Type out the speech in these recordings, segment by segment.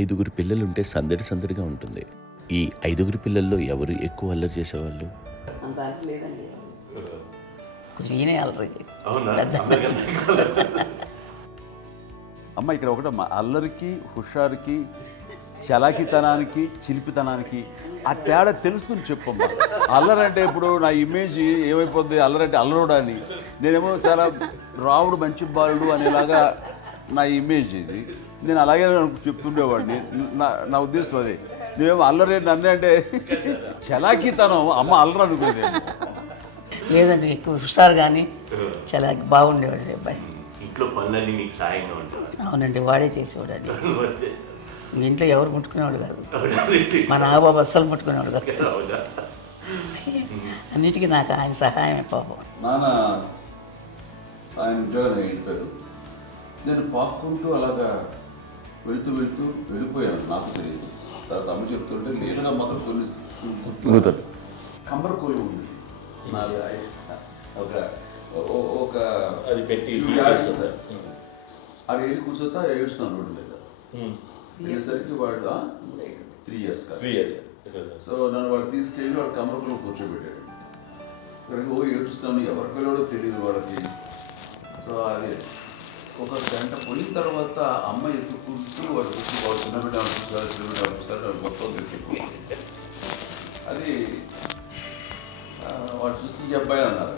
ఐదుగురు పిల్లలుంటే సందడి సందడిగా ఉంటుంది. ఈ ఐదుగురు పిల్లల్లో ఎవరు ఎక్కువ అల్లరి చేసేవాళ్ళు? అంత ఆశ లేదండి. ఈయనే అల్లరి. అమ్మ ఇక్కడ ఒకటమ్మా, అల్లరికి, హుషారుకి, చలాకితనానికి, చిలిపితనానికి ఆ తేడా తెలుసుకుని చెప్పమ్మా. అల్లరి అంటే ఇప్పుడు నా ఇమేజ్ ఏమైపోద్ది, అల్లరి అంటే అల్లరుడు అని, నేనేమో చాలా రావుడు మంచి బాలుడు అనేలాగా నా ఇమేజ్ ఇది. నేను అలాగే చెప్తుండేవాడిని. నా ఉద్దేశం అదే. నేనేమో అల్లరి నన్నే అంటే చలాకితనం, అమ్మ అల్లరి అనుకునేది. లేదండి, ఎక్కువ హుషారు కానీ చాలా బాగుండేవాడు అబ్బాయి. ఇంట్లో పనులన్నీ మీకు సాయంగా ఉంటుంది. అవునండి, వాడే చేసేవాడు. అది ఇంట్లో ఎవరు ముట్టుకునేవాడు కాదు. మా నాగబాబు అస్సలు ముట్టుకునేవాడు కాదు. అన్నిటికీ నాకు ఆయన సహాయమే పాపం. నాన్న ఆయన ఉద్యోగం వెళ్ళిపోయారు. నేను పాక్కుంటూ అలాగా వెళుతూ వెళ్ళిపోయాను, నాకు తెలియదు. తర్వాత అమ్మ చెప్తుంటే లేదుగా మాత్రం కొన్ని కమ్మర కోలు ఉంది ఒక అది పెట్టి అది వెళ్ళి కూర్చోతా ఏడుస్తున్నాను రోడ్డు మీద. వెళ్ళేసరికి వాడు 3 years సో నన్ను వాడు తీసుకెళ్ళి వాడు కమ్మరకులో కూర్చోబెట్టాడు. ఇక్కడికి ఏడుస్తాను, ఎవరి పిల్లడో తెలియదు వాళ్ళకి. సో అది ఒక గంట పోయిన తర్వాత అమ్మ ఎత్తుకుంటూ వాడు కూర్చో, వాడు చిన్నబిడ్డ అనిపిస్తారు మొత్తం తెచ్చి అది వాడు చూసి ఈ అబ్బాయి అన్నారు.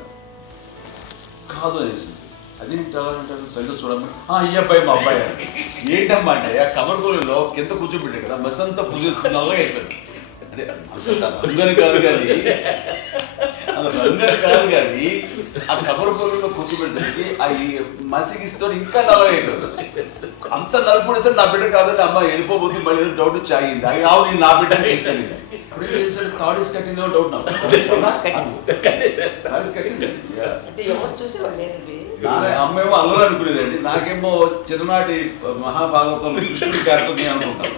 కాదు అనేసింది. అది అంటారు సరిగ్గా చూడమ్మా, ఈ అబ్బాయి మా అబ్బాయి అని. ఏంటమ్మా అంటే ఆ కమర్గోలులో కింద కూర్చోబెట్టాడు కదా, బస్ అంతా పూజేసుకుని నల్లగా అయిపోయింది. అంటే రంగని కాదు కానీ అలా రంగని కాదు కానీ ఆ కమర్గోలులో కూర్చోబెట్టడానికి ఆ మసిగిస్తూ ఇంకా నల్లగా అయిపోయింది. అంత నలుపుడేసరి నా బిడ్డ కాదని అమ్మ వెళ్ళిపోబోతుంది. మళ్ళీ డౌట్ వచ్చి ఆగింది. అది రావు, నేను నా బిడ్డని తీసుకెళ్ళింది. అప్పుడే చేశాడు థాడీస్ కట్టిందో డౌట్ నాకు. అమ్మేమో అల్లరి అనుకునేదండి, నాకేమో చిన్ననాటి మహాభాగవతం కృష్ణుడి క్యారెక్టర్ అనుకుంటాను.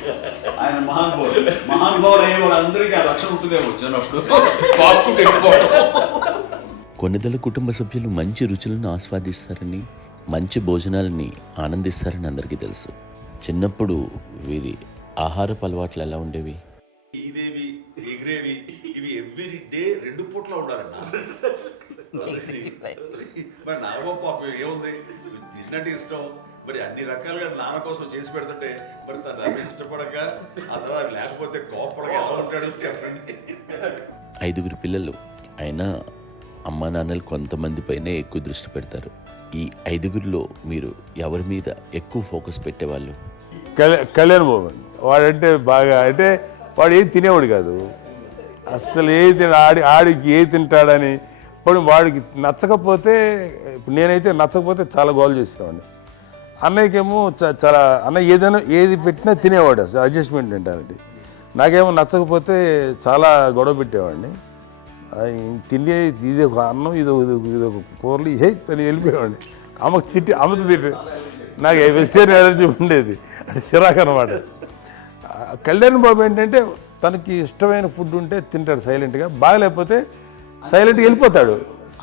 ఆయన మహానుభావులు అయ్యే వాళ్ళందరికీ ఆ లక్షణం ఉంటుందేమో చిన్నప్పుడు. కొన్నిదల కుటుంబ సభ్యులు మంచి రుచులను ఆస్వాదిస్తారని, మంచి భోజనాలని ఆనందిస్తారని అందరికీ తెలుసు. చిన్నప్పుడు వీరి ఆహారపు అలవాట్లు ఎలా ఉండేవి? ఇదేవి ఎగిరేవి ఇవి ఎవ్రీ డే 2 పూట్ల ఉండాలంట. మరి నాగబాబు పాపం ఏముంది, తిన్నట్టు ఇష్టం. మరి అన్ని రకాలుగా నాన్న కోసం చేసి పెడుతుంటే మరి తను ఇష్టపడక ఆ తర్వాత లేకపోతే కోపడక ఎలా ఉంటాడు చెప్పండి. 5గురు పిల్లలు అయినా అమ్మా నాన్నలు కొంతమంది పైనే ఎక్కువ దృష్టి పెడతారు. ఈ 5గురిలో మీరు ఎవరి మీద ఎక్కువ ఫోకస్ పెట్టేవాళ్ళు? కళ్యాణ్ బాబు అండి. వాడంటే బాగా, అంటే వాడు ఏది తినేవాడు కాదు అసలు. ఏది ఆడికి ఏది తింటాడని ఇప్పుడు వాడికి నచ్చకపోతే, ఇప్పుడు నేనైతే నచ్చకపోతే చాలా గోల్ చేసేవాడిని. అన్నయ్యకేమో చాలా అన్నయ్య ఏది పెట్టినా తినేవాడు, అసలు అడ్జస్ట్మెంట్ తింటానండి. నాకేమో నచ్చకపోతే చాలా గొడవ పెట్టేవాడిని. తిండి ఇది ఒక అన్నం, ఇది ఒక కూరలు అని వెళ్ళిపోయేవాడిని. అమ్మకు అమ్మతో తిట్టి నాకు వెజిటేరియన్ ఎలర్జీ ఉండేది, అంటే చిరాకు అనమాట. కళ్యాణ్ బాబు ఏంటంటే తనకి ఇష్టమైన ఫుడ్ ఉంటే తింటాడు సైలెంట్గా, బాగలేకపోతే సైలెంట్గా వెళ్ళిపోతాడు.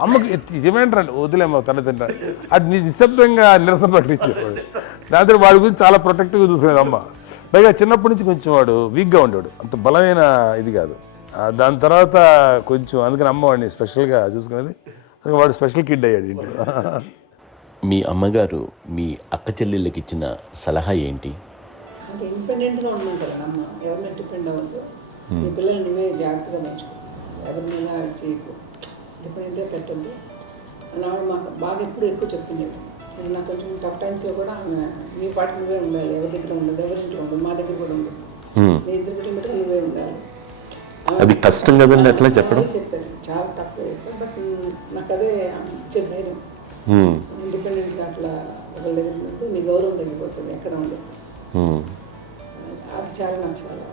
అమ్మకి ఇదేమేంటారండి, వదిలేమో తన తింటాడు. అటు నిశ్శబ్దంగా నిరసన ప్రకటించేవాడు. దాంతో వాడి గురించి చాలా ప్రొటెక్టివ్గా చూసుకునేది అమ్మ. పైగా చిన్నప్పటి నుంచి కొంచెం వాడు వీక్గా ఉండేవాడు, అంత బలమైన ఇది కాదు. దాని తర్వాత కొంచెం అందుకని అమ్మ వాడిని స్పెషల్గా చూసుకునేది. వాడు స్పెషల్ కిడ్ అయ్యాడు ఇంట్లో. మీ అమ్మగారు మీ అక్క చెల్లెళ్ళకి ఇచ్చిన సలహా ఏంటి? అంటే ఇండిపెండెంట్గా ఉండమంటారు అమ్మ, ఎవరిని డిపెండ్ అవ్వద్దు, మీ పిల్లల్ని నువ్వే జాగ్రత్తగా నేర్చుకో, ఎవరినైనా చేయకు, డిపెండెంట్గా పెట్టద్దు అని ఆవిడ మాకు బాగా ఎప్పుడు ఎక్కువ చెప్తుండేది. నాకు కొంచెం టఫ్ టైమ్స్లో కూడా ఆమె నీ పాటి నువ్వే ఉండాలి, ఎవరి దగ్గర ఉండదు, ఎవరింట్లో ఉండదు, మా దగ్గర కూడా ఉండదు, నీ ఇద్దరి బట్టి నువ్వే ఉండాలి. అది కష్టం కదండి అట్లా చెప్పడం. చెప్పారు, చాలా తక్కువ చెప్పారు. బట్ నాకు అదే ఇచ్చే ధైర్యం. ఇండిపెండెంట్గా అట్లా ఒకరి దగ్గర ఉంటే నీ గౌరవం తగ్గిపోతుంది, ఎక్కడ ఉండదు. అది చాలా నాకు చాలా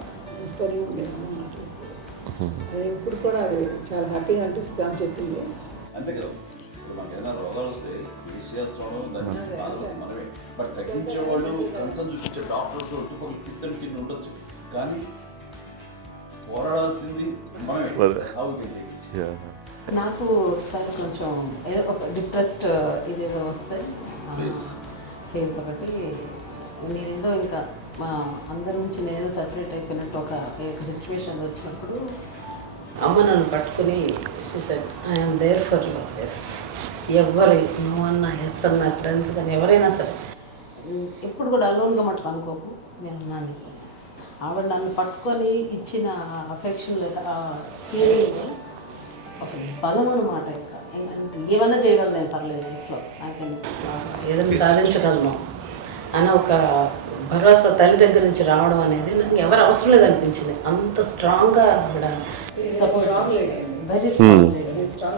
ఇన్స్పైరింగ్ ఉండేది అమ్మ మాటలు. అది ఇప్పుడు కూడా అది చాలా హ్యాపీగా అనిపిస్తుంది అని చెప్పింది. అంతే కదా, మనకి ఏదైనా రోగాలు వస్తే చేసేస్తాను దాన్ని మనమే. బట్ తగ్గించేవాళ్ళు కన్సర్న్ చూపించే డాక్టర్స్ ఒక్కొక్క కిత్తడి కింద ఉండొచ్చు, కానీ పోరాడాల్సింది మనమే. నాకు సార్ కొంచెం ఏదో ఒక డిప్రెస్డ్ ఇదేదో వస్తాయి ఫేస్ ఒకటి, నేనేదో ఇంకా మా అందరి నుంచి నేను సపరేట్ అయిపోయినట్టు ఒక సిచ్యువేషన్ వచ్చినప్పుడు అమ్మ నన్ను పట్టుకుని I'm there for you yes, ఎవరు నువ్వు అన్నా ఎస్ అన్న ఫ్రెండ్స్ కానీ ఎవరైనా సరే ఎప్పుడు కూడా అలోన్గా మటుకు అనుకోకు, నేను ఉన్నాను. ఆవిడ నన్ను పట్టుకొని ఇచ్చిన అఫెక్షన్ లేదా ఫీలింగ్ అసలు బలం అన్నమాట. ఇంకా ఏమన్నా చేయగలను నేను, పర్లేదు లైఫ్లో నాకు ఏదైనా సాధించగలను అని ఒక భరోసా తల్లి దగ్గర నుంచి రావడం అనేది నాకు ఎవరు అవసరం లేదనిపించింది. అంత స్ట్రాంగ్గా ఆవిడ support, very strong,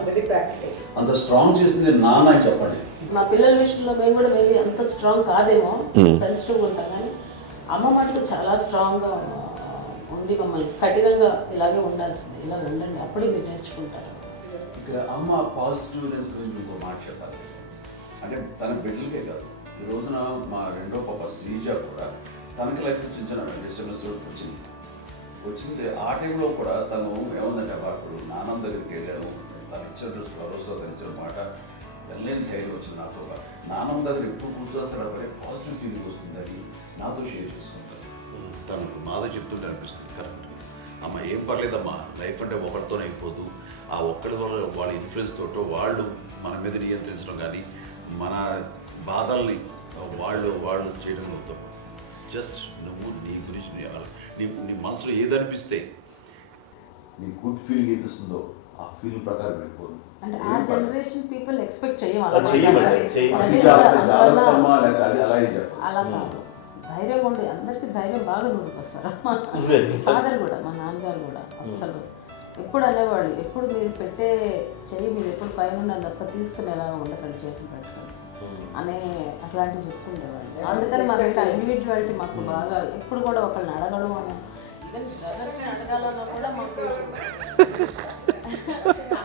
very practical. అంత స్ట్రాంగ్ చేసింది నాన్న అని చెప్పండి. మా పిల్లల విషయంలో మేము కూడా మేబీ అంత స్ట్రాంగ్ కాదేమో, సెన్సిటివ్గా ఉంటాం, కానీ అమ్మ మాటలు చాలా స్ట్రాంగ్గా ఉండి మమ్మల్ని కఠినంగా ఇలాగే ఉండాల్సింది, ఇలా ఉండండి అప్పుడే మీరు నేర్చుకుంటారు. ఇక్కడ అమ్మ పాజిటివ్నెస్ గురించి ఇంకో మాట చెప్పాలి. అంటే తన బిడ్డలకే కాదు, ఈ రోజున మా రెండో పాప శ్రీజ కూడా తనకి లైఫ్ చిన్న SMS వచ్చింది. ఆ టైంలో కూడా తను ఏముందంటే అప్పుడు నాన్న దగ్గరికి వెళ్ళాను, తను ఇచ్చిన భరోసా, తను ఇచ్చిన మాట వెళ్ళలేని ధైర్యం వచ్చింది నాతో. నాన్నమ్మ దగ్గర ఎప్పుడు కూర్చోస్తాడు అప్పుడే పాజిటివ్ ఫీలింగ్ వస్తుందని నాతో షేర్ చేసుకుంటాను. తను మాతో చెప్తుంటే అనిపిస్తుంది కరెక్ట్. అమ్మ ఏం పర్లేదమ్మా, లైఫ్ అంటే ఒకరితోనే అయిపోదు, ఆ ఒక్కరి వల్ల వాళ్ళ ఇన్ఫ్లుయెన్స్ తోటో వాళ్ళు మన మీద నియంత్రించడం కానీ మన బాధల్ని వాళ్ళు చేయడం అవుతాం. జస్ట్ నువ్వు నీ గురించి నీ మనసులో ఏదనిపిస్తే నీ గుడ్ ఫీలింగ్ ఏది వస్తుందో ఆ ఫీలింగ్ ప్రకారం వెళ్ళిపోదు. అంటే ఆ జనరేషన్ పీపుల్ ఎక్స్పెక్ట్ అలా కాదు, ధైర్యం ఉండి అందరికీ ధైర్యం బాగా నూరుకొస్తారు. ఫాదర్ కూడా, మా నాన్నగారు కూడా అస్సలు ఎప్పుడు అనేవాడు, ఎప్పుడు మీరు పెట్టే చెయ్యి మీరు ఎప్పుడు పైన తప్ప తీసుకుని ఎలా ఉండకండి, చేతులు పెట్టుకొని అనే అట్లాంటివి చెప్తుండేవాళ్ళు. అందుకని మాకు ఇండివిజువాలిటీ మాకు బాగా ఎప్పుడు కూడా ఒకళ్ళని అడగడం అని, ఈవెన్ బ్రదర్స్ని అడగాలన్నా కూడా మాకు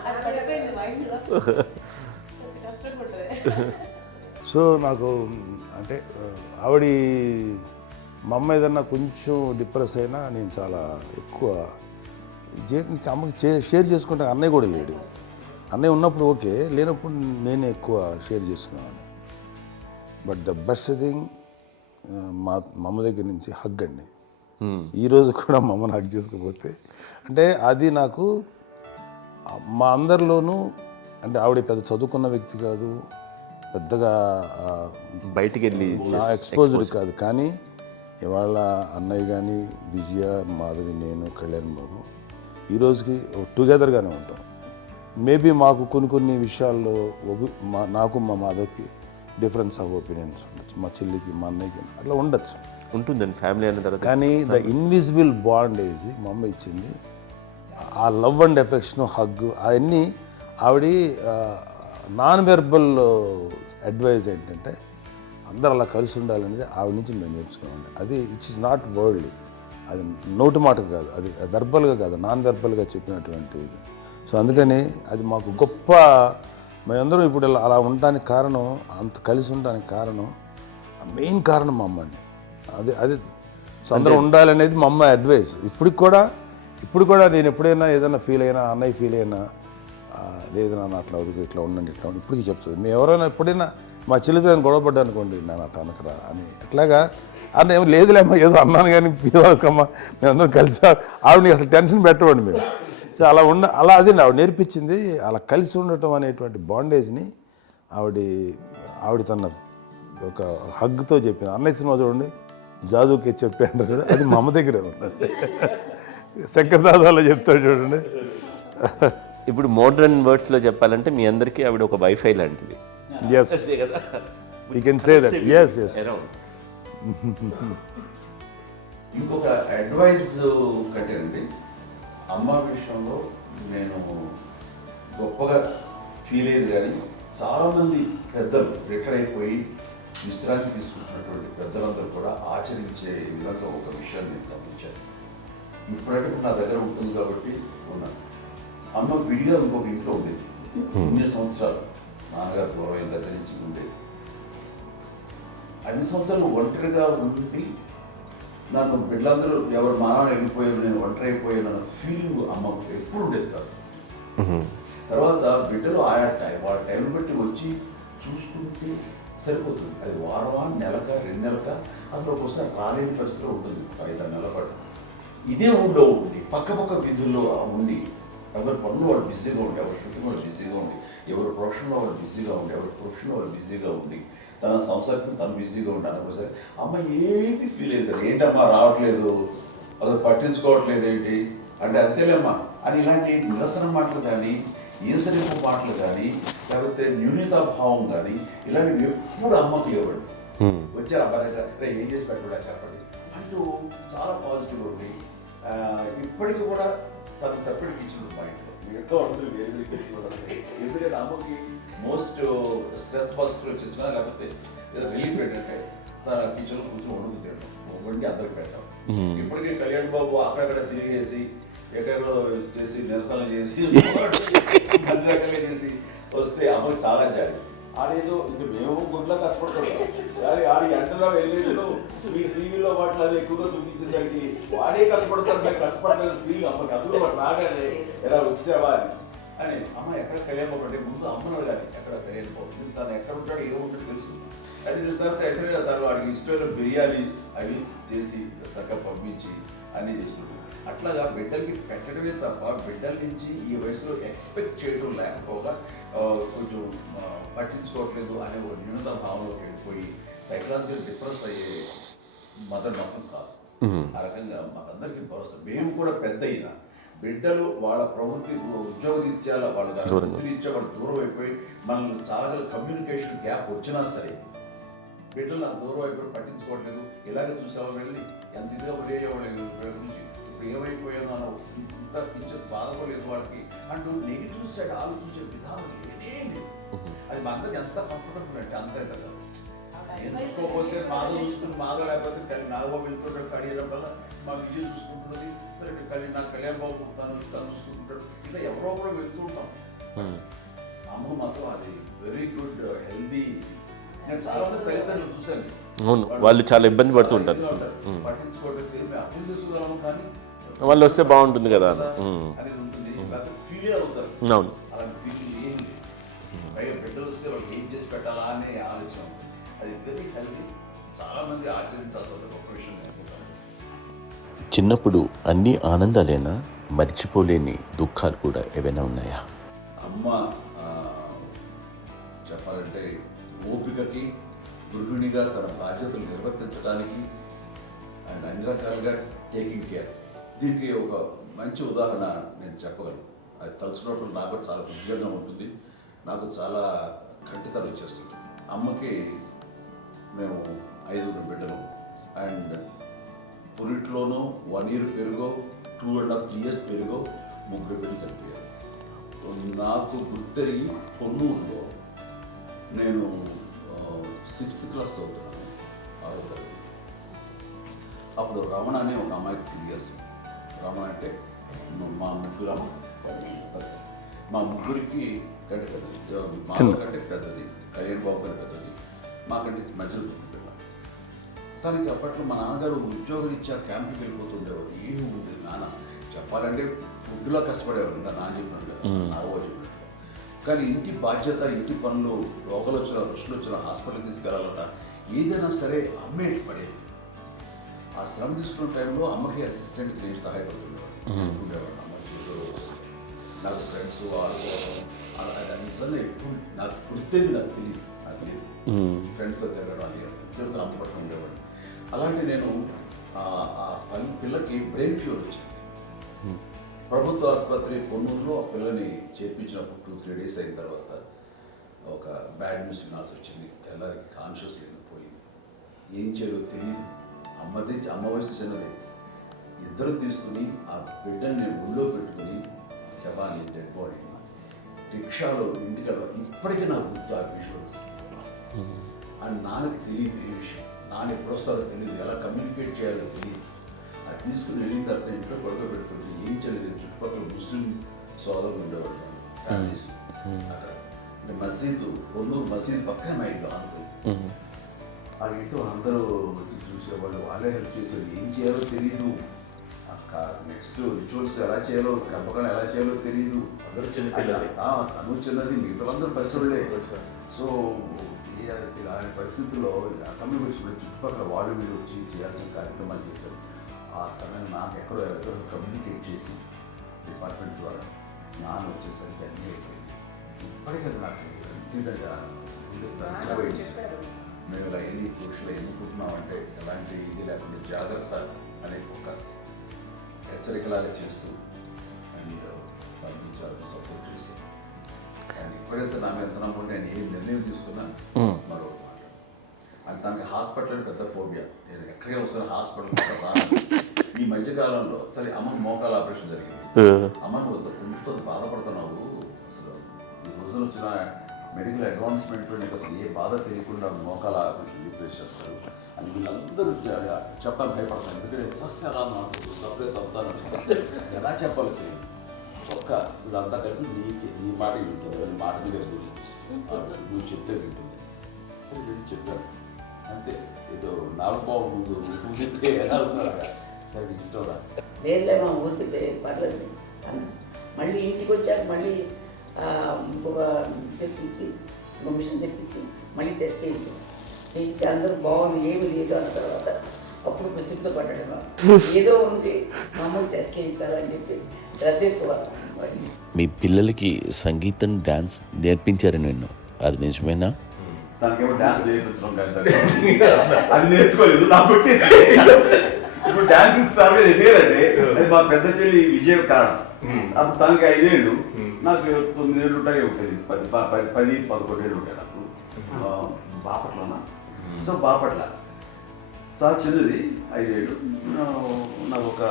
అది పడిపోయింది మైండ్లో, కొంచెం కష్టంగా ఉంటుంది. సో నాకు అంటే ఆవిడ మా అమ్మ ఏదన్నా కొంచెం డిప్రెస్ అయినా నేను చాలా ఎక్కువ అమ్మకి షేర్ చేసుకుంటే, అన్నయ్య కూడా లేడు. అన్నయ్య ఉన్నప్పుడు ఓకే, లేనప్పుడు నేనే ఎక్కువ షేర్ చేసుకున్నాను. బట్ ద బెస్ట్ థింగ్ మా అమ్మ దగ్గర నుంచి హగ్ అండి. ఈరోజు కూడా మా అమ్మని హగ్ చేసుకోకపోతే అంటే అది నాకు మా అందరిలోనూ, అంటే ఆవిడ పెద్ద చదువుకున్న వ్యక్తి కాదు, పెద్దగా బయటికి వెళ్ళి నా ఎక్స్పోజర్ కాదు, కానీ ఇవాళ అన్నయ్య కానీ విజయ, మాధవి, నేను, కళ్యాణ్ బాబు ఈ రోజుకి టుగెదర్గానే ఉంటాం. మేబీ మాకు కొన్ని విషయాల్లో నాకు మా మాధవ్కి డిఫరెన్స్ ఆఫ్ ఒపీనియన్స్ ఉండొచ్చు, మా చెల్లికి, మా అన్నయ్యకి అట్లా ఉండొచ్చు, ఉంటుందండి ఫ్యామిలీ అన్న తర్వాత. కానీ ద ఇన్విజిబుల్ బాండేజ్ మా అమ్మ ఇచ్చింది, ఆ లవ్ అండ్ ఎఫెక్షన్, హగ్, అవన్నీ ఆవిడ నాన్ వెర్బల్ అడ్వైజ్ ఏంటంటే అందరూ అలా కలిసి ఉండాలనేది ఆవిడ నుంచి మేము నేర్చుకోవాలి. అది ఇట్స్ ఇస్ నాట్ వర్డ్లీ, అది నోటి మాట కాదు, అది వెర్బల్గా కాదు, నాన్ వెర్బల్గా చెప్పినటువంటి ఇది. సో అందుకని అది మాకు గొప్ప, మేమందరం ఇప్పుడు అలా ఉండడానికి కారణం, అంత కలిసి ఉండడానికి కారణం, మెయిన్ కారణం మా అమ్మ అండి. అది సో అందరూ ఉండాలనేది మా అమ్మ అడ్వైస్. ఇప్పుడు కూడా నేను ఎప్పుడైనా ఏదైనా ఫీల్ అయినా, అన్నయ్య ఫీల్ అయినా, లేదు నాన్న అట్లా వదుకు, ఇట్లా ఉండండి, ఇట్లా ఉండి, ఇప్పటికీ చెప్తుంది. మేము ఎవరైనా ఎప్పుడైనా మా చెల్లితో గొడవపడ్డా అనుకోండి, నేను అట్లా అనకరా అని, ఎట్లాగా అన్న ఏమో లేదులేమ్మా, ఏదో అన్నాను కానీ ఫీల్ అవ్వకమ్మా, మేమందరం కలిసి, ఆవిడని అసలు టెన్షన్ పెట్టవండి మేము. సో అలా అది ఆవిడ నేర్పించింది, అలా కలిసి ఉండటం అనేటువంటి బాండేజ్ని ఆవిడ తన ఒక హగ్తో చెప్పింది. అన్నయ్య సినిమా చూడండి, జాదూకి చెప్పాను కూడా, అది మా అమ్మ దగ్గరే ఉందండి. శంకర్ దాదాలో చెప్తాడు చూడండి. ఇప్పుడు మోడ్రన్ వర్డ్స్లో చెప్పాలంటే మీ అందరికీ ఆవిడ ఒక వైఫై లాంటిది. Yes, you can say that. Yes. ఇంకొక అడ్వైజ్ కట్టండి, అమ్మ విషయంలో నేను గొప్పగా ఫీల్ అయ్యేది, కానీ చాలామంది పెద్దలు రిటైర్ అయిపోయి విశ్రాంతి తీసుకుంటున్నటువంటి పెద్దలందరూ కూడా ఆచరించే విధంగా ఒక విషయాన్ని నేను గమనించాను. ఇప్పుడంటే నా దగ్గర ఉంటుంది కాబట్టి ఉన్నాను. అమ్మ విడిగా ఇంకొక ఇంట్లో ఉండేది, 9 సంవత్సరాలు నాన్నగారు దూరం దగ్గర నుంచి ఉండేది. 5 సంవత్సరాలు ఒంటరిగా ఉండి నన్ను బిడ్డలందరూ ఎవరు మానవుని వెళ్ళిపోయారు, నేను ఒంటరి అయిపోయాను అన్న ఫీలింగ్ అమ్మకు ఎప్పుడు ఉండేది కాదు. తర్వాత బిడ్డలు ఆయా వాళ్ళ టైం బట్టి వచ్చి చూసుకుంటూ సరిపోతుంది. అది వారమా, నెలక, 2 నెలక, అసలు ఒకసారి రాలేని పరిస్థితిలో ఉంటుంది 5-6 నెలల పాటు. ఇదే ఊళ్ళో ఉండి పక్క వీధుల్లో ఉండి ఎవరి పనులు వాళ్ళు బిజీగా ఉండి, ఎవరి షూటింగ్ వాళ్ళు బిజీగా ఉండి, ఎవరి ప్రొఫెషన్లో వాళ్ళు బిజీగా ఉండి, ఎవరి ప్రొఫెషన్లో వాళ్ళు బిజీగా ఉండి, తన సంసారం తను బిజీగా ఉంటాను. ఒకసారి అమ్మ ఏమీ ఫీల్ అయ్యేది కదా, ఏంటమ్మా రావట్లేదు, అసలు పట్టించుకోవట్లేదు ఏంటి అంటే, అంతేలేమ్మా అని ఇలాంటి నిరసన మాటలు కానీ, ఈసరింపు మాటలు కానీ, లేకపోతే న్యూనతాభావం కానీ ఇలాంటివి ఎప్పుడు అమ్మకు లేవండి. వచ్చారు అబ్బాయి ఏం చేసి పెట్టడా చెప్పండి అంటూ చాలా పాజిటివ్ ఉండి ఇప్పటికీ కూడా తను సపరేట్ కిచెన్ మా ఇంట్లో ఎంతో అందరూ వేరే కిచెన్. ఎందుకంటే అమ్మకి మోస్ట్ స్ట్రెస్ బస్టర్ వచ్చేసినా లేకపోతే ఏదో రిలీఫ్ ఏంటంటే తన కిచెన్లో కూర్చొని వండుకుతాడు, వండి అందరికి పెట్టాం. ఇప్పటికీ కళ్యాణ్ బాబు అక్కడక్కడ తిరిగేసి ఎక్కడో చేసి నిరసనలు చేసి అన్ని రకాలు చేసి వస్తే అమ్మకి చాలా జాలి. ఆడేదో ఇంక మేము గుడ్లో కష్టపడుతున్నాం కానీ ఆడి ఎంటలో వెళ్ళేది మీకు టీవీలో వాటిలో అది ఎక్కువగా చూపించేసరికి వాడే కష్టపడతారు, మేము కష్టపడలేదు ఫీల్ అమ్మకి. అందులో వాడు రాగానే ఎలా వచ్చావా అని అమ్మ ఎక్కడ కళ్యాణ్ బాబు అంటే ముందు అమ్మను కానీ ఎక్కడ కళ్యాణ్ బాబు తను ఎక్కడ ఉంటాడు ఏ ఉంటాడు తెలుసు. అది తెలిసిన తర్వాత ఎక్కడ తను వాడికి ఇష్టమైన బిర్యానీ అవి చేసి చక్కగా పంపించి అన్నీ చేస్తున్నాడు. అట్లాగా బిడ్డలకి పెట్టడమే తప్ప బిడ్డల నుంచి ఈ వయసులో ఎక్స్పెక్ట్ చేయడం లేకపోగా కొంచెం పట్టించుకోవట్లేదు అనే ఒక న్యూనత భావనలోకి వెళ్ళిపోయి సైకలాజికల్ డిప్రెస్ అయ్యే మదర్ మాత్రం కాదు. ఆ రకంగా మాకందరికీ భరోసా. మేము కూడా పెద్ద అయినా బిడ్డలు వాళ్ళ ప్రవృత్తి ఉద్యోగరీత్యా వాళ్ళ వృత్తిరీత్యా వాళ్ళు దూరం అయిపోయి మనల్ని చాలా కమ్యూనికేషన్ గ్యాప్ వచ్చినా సరే బిడ్డలు నాకు దూరం అయిపోయి పట్టించుకోవట్లేదు. ఇలాగే చూసావా వెళ్ళి ఎంత ఇదిగా వదిలేవాళ్ళు గురించి ఇప్పుడు ఏమైపోయాను అన్న ఇంత పిచ్చర్ బాధపడలేదు వాళ్ళకి అంటూ నెగిటివ్ సైడ్ ఆలోచించే విధానం లేనే లేదు. అది మా అందరికి ఎంత కంఫర్టబుల్ అంటే అంత అవుతుంది. చూసుకోకపోతే మాధవ్ చూసుకుని మాధవ్ లేకపోతే నాగబాబు వెళ్తుంటాడు కడియడం వల్ల మా విజయ్ చూసుకుంటున్నది సరే నాకు కళ్యాణ్ బాబు తను చూసుకుంటుంటాడు. ఇలా ఎవరో కూడా వెళ్తూ ఉంటాం. అమ్మ మాత్రం అది వెరీ గుడ్ హెల్దీ. నేను చాలా తల్లిదండ్రులు చూశాను, అవును, వాళ్ళు చాలా ఇబ్బంది పడుతూ ఉంటారు. పట్టించుకోవడం మేము అర్థం చేసుకోగలము కానీ వాళ్ళు వస్తే బాగుంటుంది కదా అనేది ఉంటుంది. ఫీల్ అవుతారు. అవును, అలాంటి ఫీలింగ్ ఏం లేదు. పైగా బిడ్డలు వస్తే వాళ్ళకి ఏం చేసి పెట్టాలా అనే ఆలోచన. అది వెరీ హెల్దీ. చాలా మంది ఆచరించాల్సిన ఒక విషయం అనుకుంటాను. చిన్నప్పుడు అన్ని ఆనందాలేనా, మర్చిపోలేని దుఃఖాలు కూడా ఏవైనా ఉన్నాయా? అమ్మ చెప్పాలంటే ఓపికకి, గృహిణిగా తన బాధ్యతలు నిర్వర్తించడానికి అండ్ అన్ని రకాలుగా టేకింగ్ కేర్. దీనికి ఒక మంచి ఉదాహరణ నేను చెప్పగలను. అది తలుచుకోవడం నాకు చాలా ఉద్యోగంగా ఉంటుంది, నాకు చాలా కంటితలు వచ్చేస్తుంది. అమ్మకి మేము 5 బిడ్డలు అండ్ పురిట్లోనూ 1 year పెరుగో 2.5 years పెరుగో 3 బిడ్డలు చనిపోయారు. నాకు గుర్తెరిగి పొన్నూరులో నేను 6th class చదువుతున్నాను, 6వ తరగతి. అప్పుడు రమణ అనే ఒక అమ్మాయికి 3 years. రమణ అంటే మా ముగ్గురికి కంటే పెద్దది, మా కంటే పెద్దది, కళ్యాణ్ బాబు కంటే పెద్దది, మాకంటే మధ్యలో పిల్ల. తనకి అప్పట్లో మా నాన్నగారు ఉద్యోగరీత్యా క్యాంప్కి వెళ్ళిపోతుండేవారు. ఏమి ఉండేది నాన్న చెప్పాలంటే ఫుడ్లో కష్టపడేవారు. ఇంకా నాన్న చెప్పినట్టు కదా, నాగో చెప్పినట్టు. కానీ ఇంటి బాధ్యత, ఇంటి పనులు, రోగాలు వచ్చిన రుచులు వచ్చిన హాస్పిటల్కి తీసుకెళ్ళాలట ఏదైనా సరే అమ్మే పడేది. ఆ శ్రమ తీసుకున్న టైంలో అమ్మకి అసిస్టెంట్కి నేను సహాయపడుతుండేవాడు ఉండేవాడు. అమ్మ చూడరు నాకు ఫ్రెండ్స్ ఆడుకోవడం అది నిజంగా ఎప్పుడు నాకు గుర్తేది, నాకు తెలియదు, నాకు లేదు ఫ్రెండ్స్తో తిరగడం అది ఫ్రెండ్స్తో అమ్మ పట్ల ఉండేవాడు. అలాంటి నేను ఆ పిల్లకి బ్రెయిన్ ఫ్యూర్ వచ్చింది. ప్రభుత్వ ఆసుపత్రి పొన్నూరులో ఆ పిల్లని చేర్పించినప్పుడు 2-3 days అయిన తర్వాత ఒక బ్యాడ్ న్యూస్ వినాల్సి వచ్చింది. తెల్లారికి కాన్షియస్ లేదు, పోయింది. ఏం చేయాలో తెలియదు. అమ్మ వయసు చిన్నది. ఇద్దరు తీసుకుని ఆ బిడ్డని నేను ఒళ్ళో పెట్టుకుని శవాన్ని, డెడ్ బాడీని రిక్షాలో ఇంటికి వెళ్ళాలి. ఇప్పటికీ నాకు గుర్తు ఆ విజువల్స్. అండ్ నాన్నకి తెలియదు ఏ విషయం, నాన్న ఎప్పుడు వస్తారో తెలియదు, ఎలా కమ్యూనికేట్ చేయాలో తెలియదు. అది తీసుకుని వెళ్ళిన తర్వాత ఇంట్లో పడుకోబెడుతుంటే ఏం చేయలేదు. చుట్టుపక్కల ముస్లిం సోదరులు ఉండేవాళ్ళు, ఫ్యామిలీస్ అక్కడ. అంటే మసీదు, పొన్నూరు మసీదు పక్కన మా ఇంట్లో అనుకుని ఆ ఇంట్లో అందరూ వచ్చి చూసేవాళ్ళు, వాళ్ళే హెల్ప్ చేసేవాళ్ళు. ఏం చేయాలో తెలియదు. ఆ నెక్స్ట్ రిచువల్స్ ఎలా చేయాలో, పెంపకం ఎలా చేయాలో తెలియదు. అందరూ చిన్నపిల్లలే. తను చిన్నది, మిగతాలందరూ పసివాళ్ళే. సో ఇలాంటి పరిస్థితుల్లో కమ్యూనిటీ వచ్చినప్పుడు చుట్టుపక్కల వాళ్ళు వీళ్ళు వచ్చి చేయాల్సిన కార్యక్రమాలు చేశారు. ఆ సమయం నాకు ఎక్కడో కమ్యూనికేట్ చేసి డిపార్ట్మెంట్ ద్వారా నాన్న వచ్చేసరికి అన్నీ అయిపోయింది. ఇప్పటికీ నాకు మేము ఇలా ఎన్ని పురుషులు ఎన్నుకుంటున్నామంటే ఎలాంటి ఇది లేకుండా జాగ్రత్త అనే ఒక హెచ్చరికలాగా చేస్తూ అండ్ పంపించాలని సపోర్ట్ చేసి అండ్ ఇప్పుడైతే నా మీద నమ్ముకుంటే నేను ఏ నిర్ణయం తీసుకున్నా మరో మాట అది తనకి హాస్పిటల్ పెద్ద ఫోబియా. నేను ఎక్కడికి వస్తాను హాస్పిటల్. ఈ మధ్యకాలంలో సరే అమ్మకు మోకాల ఆపరేషన్ జరిగింది. అమ్మను కొంత బాధపడుతున్నావు, అసలు ఈ రోజున వచ్చిన మెడికల్ అడ్వాన్స్మెంట్లో నీకు అసలు ఏ బాధ తెలియకుండా మోకాల ఆపరేషన్ రీప్లేస్ చేస్తారు అని వీళ్ళందరూ చెప్పాలి భయపడతాను. ఎందుకంటే ఫస్ట్ ఎలా నాకు సపరేట్ అవుతాను ఎలా చెప్పాలి తెలియదు. ఒక్క వీళ్ళంతా కలిపి నీ మాట వింటుంది, వాళ్ళ మాట మీద నువ్వు చెప్తే వింటుంది. సరే నేను చెప్పాను అంతే. ఏదో నాలుగు పావు ముందు చెప్తే ఎలా ఉన్నారా సరే ఇష్టం రా లేదులే మా ఊరికి పర్లేదు అన్న. మళ్ళీ ఇంటికి వచ్చాక మళ్ళీ ఇంకొక తెప్పించి ఇంకో మిషన్ తెప్పించి మళ్ళీ టెస్ట్ చేయించి అందరూ బాగుంది ఏమి లేదు అన్న తర్వాత అప్పుడు పుస్తకంతో పడ్డాడు. ఏదో ఉంది మమ్మల్ని టెస్ట్ చేయించాలని చెప్పి శ్రద్ధ ఎక్కువ. మీ పిల్లలకి సంగీతం డాన్స్ నేర్పించారని విన్నాం, అది నిజమేనా? తనకేమో డాన్స్ నేర్పించడం అది నేర్చుకోలేదు, నాకు వచ్చేసి ఇప్పుడు డాన్సింగ్ స్టార్ మీద ఎదిగారంటే అది మా పెద్ద చెల్లి విజయం కారణం. అప్పుడు తనకి 5 ఏళ్ళు, నాకు 9 ఏళ్ళు ఉంటాయి. ఉంటుంది 10-11 ఏళ్ళు ఉంటాయి నాకు. బాపట్లనా? సో బాపట్ల చాలా చిన్నది, 5 ఏళ్ళు. నాకు ఒక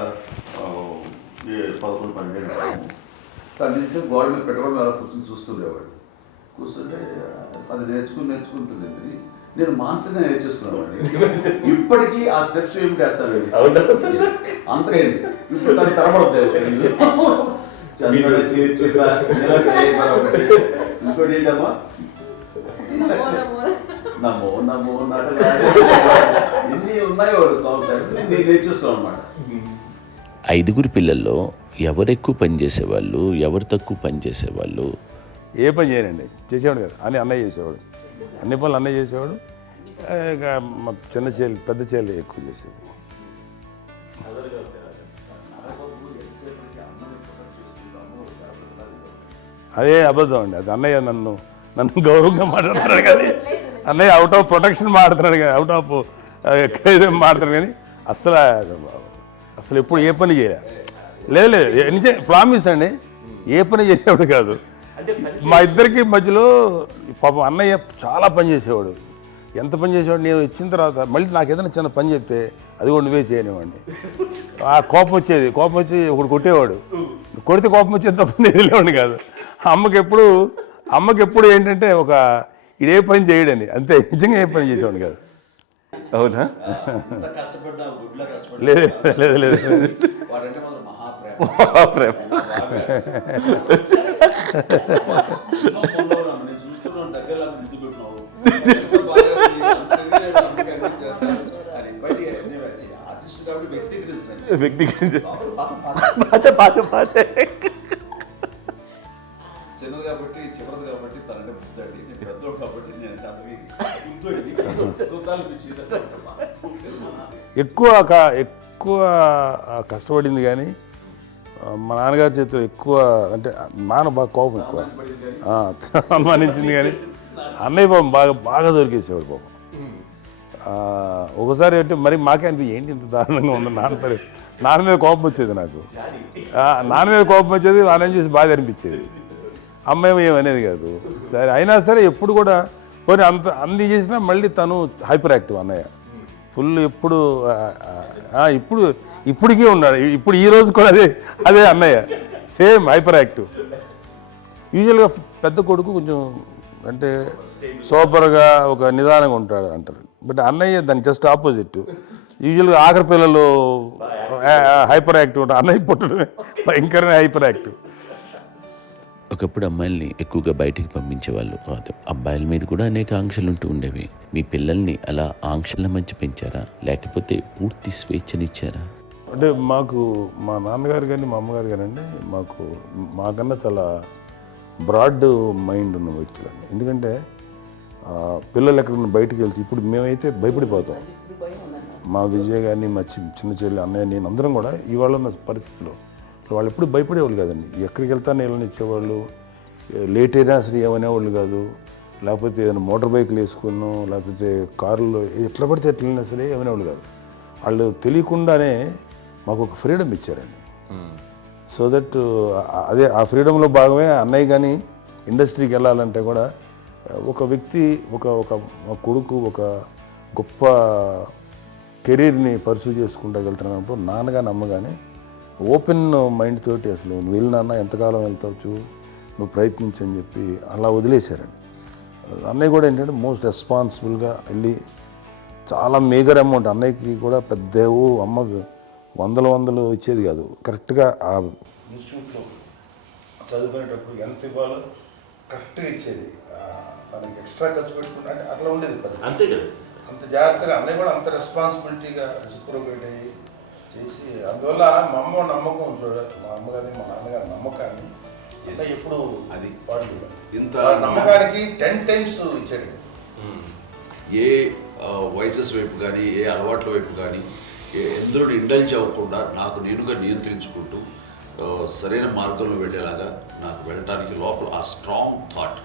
11-12 ఏళ్ళు. తను తీసుకొని గోడ మీద పెట్టుకోవడం అలా కూర్చొని చూస్తుండేవాడు. కూర్చుంటే అది నేర్చుకుంటుంది. నేను మానసికంగా నేర్చేసుకున్నాను. ఇప్పటికీ ఆ స్టెప్స్ ఏమిటి వేస్తాను అంతేంది. ఇప్పుడు తను తరబడతాయి ఇంకోటి ఏంటమ్మా నమో నమో ఎన్ని ఉన్నాయో సాంగ్స్ నేను నేర్చేస్తున్నాను అనమాట. 5 పిల్లల్లో ఎవరు ఎక్కువ పని చేసేవాళ్ళు, ఎవరు తక్కువ పని చేసేవాళ్ళు? ఏ పని చేయనండి, చేసేవాడు కదా అని అన్నయ్య చేసేవాడు. అన్ని పనులు అన్నయ్య చేసేవాడు. ఇక మా చిన్న చెల్లి పెద్ద చెల్లి ఎక్కువ చేసేది. అదే అబద్ధం అండి. అది అన్నయ్య నన్ను గౌరవంగా మాట్లాడుతున్నాడు కానీ అన్నయ్య అవుట్ ఆఫ్ ప్రొటెక్షన్ మాట్లాడుతున్నాడు కానీ అవుట్ ఆఫ్ మాట్లాడుతున్నాడు కానీ అసలు ఎప్పుడు ఏ పని చేయలే. లేదు ప్రామిస్ అండి, ఏ పని చేసేవాడు కాదు. మా ఇద్దరికి మధ్యలో పాపం అన్నయ్య చాలా పని చేసేవాడు. ఎంత పని చేసేవాడు, నేను ఇచ్చిన తర్వాత మళ్ళీ నాకు ఏదైనా చిన్న పని చెప్తే అది కూడా నువ్వే చేయనివ్వండి. ఆ కోపం వచ్చేది, కోపం వచ్చి ఒకడు కొట్టేవాడు. కొడితే కోపం వచ్చేది తప్ప నేను వెళ్ళేవాడిని కాదు. అమ్మకి ఎప్పుడు ఏంటంటే ఒక ఇదే పని చేయడని, అంతే. నిజంగా ఏ పని చేసేవాడిని కాదు. అవునా? లేదు లేదు లేదు మహాప్రేమ. చిన్నది కాబట్టి చివరిది కాబట్టి తనంటే బుద్ధండి, నేను పెద్దోడు కాబట్టి నేను ఎక్కువ కష్టపడింది కానీ మా నాన్నగారి చేతిలో ఎక్కువ అంటే నాన్న బాగా కోపం ఎక్కువ అనుమానించింది కానీ అన్నయ్య పాపం బాగా దొరికేసేవాడు పాపం. ఒకసారి అంటే మరి మాకే అనిపి ఏంటి ఇంత దారుణంగా ఉంది నాన్న మీద కోపం వచ్చేది నాకు. నాన్న మీద కోపం వచ్చేది, వాళ్ళని చూసి బాధ అనిపించేది. అమ్మాయి ఏమనేది కాదు. సరే అయినా సరే ఎప్పుడు కూడా పోనీ అన్ని చేసినా మళ్ళీ తను హైపర్ యాక్టివ్ అన్నయ్య ఫుల్. ఇప్పటికీ ఉన్నాడు. ఇప్పుడు ఈ రోజు కూడా అదే అన్నయ్య సేమ్ హైపర్ యాక్టివ్. యూజువల్గా పెద్ద కొడుకు కొంచెం అంటే సూపర్గా ఒక నిదానంగా ఉంటాడు అంటారు. బట్ అన్నయ్య దానికి జస్ట్ ఆపోజిట్. యూజువల్గా ఆఖరి పిల్లలు హైపర్ యాక్టివ్ ఉంటారు, అన్నయ్య పుట్టడమే భయంకరమైన హైపర్ యాక్టివ్. ఒకప్పుడు అమ్మాయిల్ని ఎక్కువగా బయటికి పంపించేవాళ్ళు, అబ్బాయిల మీద కూడా అనేక ఆంక్షలు ఉంటూ ఉండేవి. మీ పిల్లల్ని అలా ఆంక్షల మధ్య పెంచారా, లేకపోతే పూర్తి స్వేచ్ఛనిచ్చారా? అంటే మాకు మా నాన్నగారు కానీ మా అమ్మగారు కానండి మాకన్నా చాలా బ్రాడ్ మైండ్ ఉన్న వ్యక్తులండి. ఎందుకంటే పిల్లలు ఎక్కడన్నా బయటకు వెళ్తే ఇప్పుడు మేమైతే భయపడిపోతాం. ఇప్పుడు భయం ఉందన్న. మా విజయ్ కానీ మా చిన్న చెల్లి అన్నయ్య నేను అందరం కూడా ఇవాళ ఉన్న పరిస్థితిలో వాళ్ళు ఎప్పుడు భయపడేవాళ్ళు కాదండి. ఎక్కడికి వెళ్తాను నీళ్ళని ఇచ్చేవాళ్ళు, లేట్ అయినా అసలు ఏమనేవాళ్ళు కాదు. లేకపోతే ఏదైనా మోటార్ బైక్లు వేసుకున్నాం, లేకపోతే కారులో ఎట్లా పడితే ఎట్లయినా సరే ఏమనేవాళ్ళు కాదు. వాళ్ళు తెలియకుండానే మాకు ఒక ఫ్రీడమ్ ఇచ్చారండి. సో దట్ అదే ఆ ఫ్రీడంలో భాగమే అన్నయ్య కానీ ఇండస్ట్రీకి వెళ్ళాలంటే కూడా ఒక వ్యక్తి ఒక కొడుకు ఒక గొప్ప కెరీర్ని పర్సూ చేసుకుంటూ వెళ్తున్నప్పుడు నాన్నగాని అమ్మగానే ఓపెన్ మైండ్ తోటి అసలు నువ్వు వెళ్ళి నాన్న ఎంతకాలం వెళ్తావు నువ్వు ప్రయత్నించని చెప్పి అలా వదిలేశారండి. అన్నయ్య కూడా ఏంటంటే మోస్ట్ రెస్పాన్సిబుల్గా వెళ్ళి చాలా మేజర్ అమౌంట్ అన్నయ్యకి కూడా పెద్ద అమ్మకు వందలు ఇచ్చేది కాదు. కరెక్ట్గా ఆ ఇన్స్టిట్యూట్లో చదువుకునేటప్పుడు ఎంత ఇవ్వాలో కరెక్ట్గా ఇచ్చేది. తనకి ఎక్స్ట్రా ఖర్చు పెట్టుకుంటే అంటే అట్లా ఉండేది పరిస్థితి. అంతే కదా, అంత జాగ్రత్తగా అన్నయ్య కూడా అంత రెస్పాన్సిబిలిటీగా రెసిప్రోకేట్ అయ్యి చేసి అందువల్ల మా అమ్మ నమ్మకం మా అమ్మగారి మా నాన్నగారి నమ్మకాన్ని ఎప్పుడు అది పాటు ఇంత నమ్మకానికి 10 times ఇచ్చాడు. ఏ వయసెస్ వైపు కానీ ఏ అలవాట్ల వైపు కానీ ఎందులో ఇండల్జ్ అవ్వకుండా నాకు నేనుగా నియంత్రించుకుంటూ సరైన మార్గంలో వెళ్ళేలాగా నాకు వెళ్ళడానికి లోపల ఆ స్ట్రాంగ్ థాట్